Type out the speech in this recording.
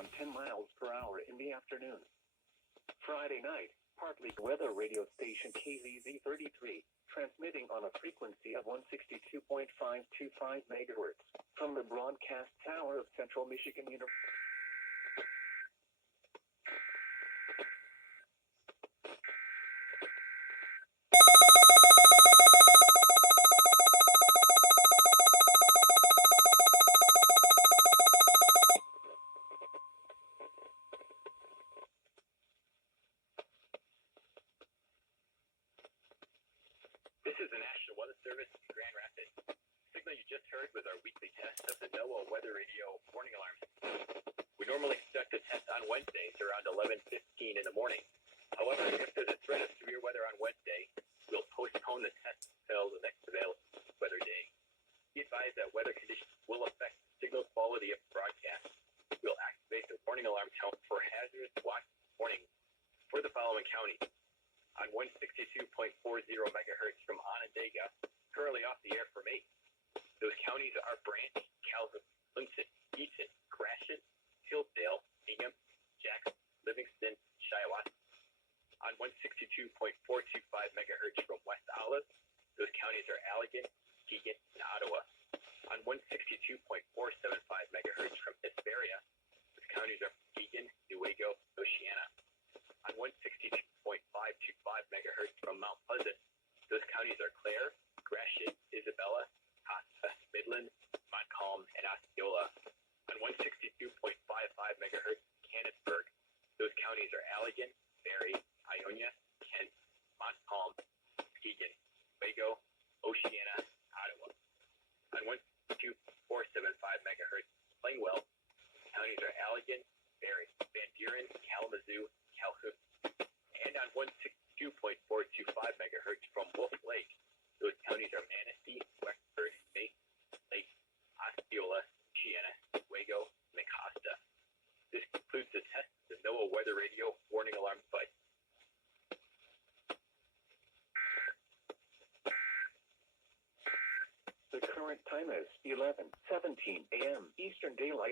around 10 miles per hour in the afternoon. Friday night, partly weather radio station KZZ33, transmitting on a frequency of 162.525 megahertz from the broadcast tower of Central Michigan University. This is the National Weather Service in Grand Rapids. The signal you just heard was our weekly test of the NOAA Weather Radio warning alarms. We normally conduct a test on Wednesdays around 11:15 in the morning. However, if there's a threat of severe weather on Wednesday, we'll postpone the test until the next available weather day. Be advised that weather conditions will affect the signal quality of the broadcast. We'll activate the warning alarm tone for hazardous watch warning for the following counties. On 162.40 megahertz from Onondaga, currently off the air from 8. Those counties are Branch, Calhoun, Clinton, Eaton, Gratiot, Hillsdale, Hingham, Jackson, Livingston, Shiawassee. On 162.425 megahertz from West Olive, those counties are Allegan, Keegan, and Ottawa. On 162.475 megahertz from Hesperia, those counties are Keegan, Newaygo, Oceana. On 162.525 megahertz from Mount Pleasant, those counties are Clare, Gratiot, Isabella, Costa, Midland, Montcalm, and Osceola. On 162.55 megahertz Canonsburg, those counties are Allegan, Barrie, Ionia, Kent, Montcalm, Keegan, Wago, Oceana, Ottawa. On 162.475 megahertz Plainwell, counties are Allegan, Barrie, Van Buren, Kalamazoo, Calhoun. And on 162.425 megahertz from Wolf Lake, those counties are Manistee, Wexford, Mason, Lake, Osceola, Oceana, Wago, and Acosta. This concludes the test of the NOAA Weather Radio warning alarm device. The current time is 11:17 a.m. Eastern Daylight